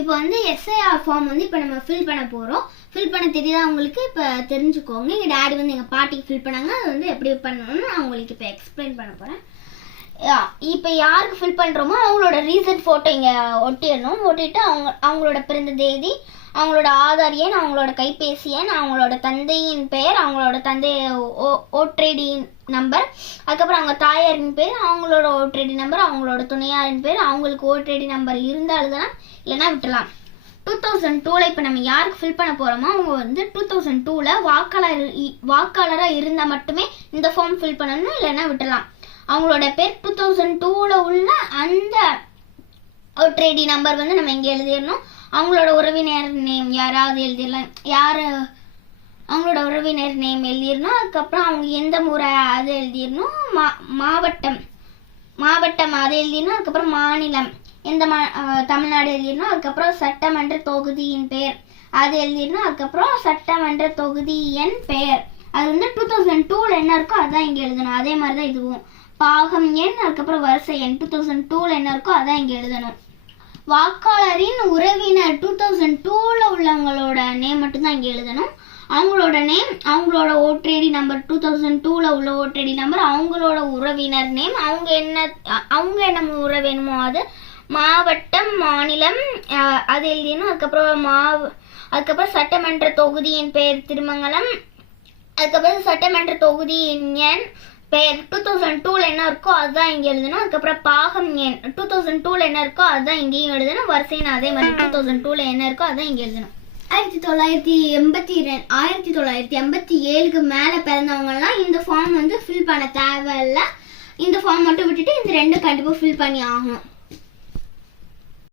இப்போ வந்து SIR form வந்து இப்போ நம்ம ஃபில் பண்ண போகிறோம். ஃபில் பண்ண தெரியாத உங்களுக்கு இப்போ தெரிஞ்சுக்கோங்க. எங்கள் டேடி வந்து எங்கள் பாட்டிக்கு ஃபில் பண்ணாங்க. அது வந்து எப்படி பண்ணணும்னு நான் உங்களுக்கு இப்போ எக்ஸ்பிளைன் பண்ண போகிறேன். இப்போ யாருக்கு ஃபில் பண்ணுறோமோ அவங்களோட ரீசன்ட் ஃபோட்டோ இங்கே ஒட்டிடணும். ஒட்டிட்டு அவங்களோட பிறந்த தேதி, அவங்களோட ஆதார் எண், அவங்களோட கைபேசி எண், அவங்களோட தந்தையின் பெயர், அவங்களோட தந்தை ஓட்டர் நம்பர், அதுக்கப்புறம் அவங்க தாயாரின் பேர், அவங்களோட ஓட்டர் நம்பர், அவங்களோட துணையாரின் பேர், அவங்களுக்கு ஓட்டர் நம்பர் இருந்தாலும் தான், இல்லைன்னா விட்டுலாம். 2002 இப்போ நம்ம யாருக்கு ஃபில் பண்ண போகிறோமோ அவங்க வந்து 2002 வாக்காளராக இருந்தால் மட்டுமே இந்த ஃபார்ம் ஃபில் பண்ணணும், இல்லைன்னா விட்டுலாம். அவங்களோட பேர் 2002 உள்ள அந்த ஓட்டர் நம்பர் வந்து நம்ம இங்கே எழுதிடணும். அவங்களோட உறவினர் நேம் யாராவது எழுதிடலாம். அவங்களோட உறவினர் நேம் எழுதிடணும். அதுக்கப்புறம் அவங்க எந்த முறை அது எழுதிடணும். மாவட்டம் அது எழுதிடணும். அதுக்கப்புறம் மாநிலம் எந்த தமிழ்நாடு எழுதிடணும். அதுக்கப்புறம் சட்டமன்ற தொகுதியின் பெயர் அது எழுதிடணும். அதுக்கப்புறம் சட்டமன்ற தொகுதி எண் பெயர் அது வந்து 2002 என்ன இருக்கோ அதான் இங்கே எழுதணும். அதே மாதிரி தான் இதுவும் பாகம் எண், அதுக்கப்புறம் வரிசை எண் 2002 என்ன இருக்கோ அதான் இங்கே எழுதணும். வாக்காளரின் உறவினர் 2002 உள்ளவங்களோட நேம் மட்டும்தான் இங்கே எழுதணும். அவங்களோட நேம், அவங்களோட ஓட்டர் நம்பர் 2002 உள்ள ஓட்டர் நம்பர், அவங்களோட உறவினர் நேம், அவங்க என்ன முறை வேணுமோ அது, மாவட்டம் மாநிலம் அது எழுதிடணும். அதுக்கப்புறம் சட்டமன்ற தொகுதியின் பெயர் திருமங்கலம், அதுக்கப்புறம் சட்டமன்ற தொகுதியின் எண் பெயர் 2002 என்ன இருக்கோ அதுதான் இங்கே எழுதணும். அதுக்கப்புறம் பாகம் எண் 2002 என்ன இருக்கோ அதுதான் இங்கேயும் எழுதணும். வரிசைன்னு அதே மாதிரி 2002 என்ன இருக்கோ அதுதான் இங்கே எழுதணும். 1987க்கு மேலே பிறந்தவங்கலாம் இந்த ஃபார்ம் வந்து ஃபில் பண்ண தேவையில்லை. இந்த ஃபார்ம் மட்டும் விட்டுட்டு இந்த ரெண்டு கண்டிப்பாக ஃபில் பண்ணி ஆகணும்.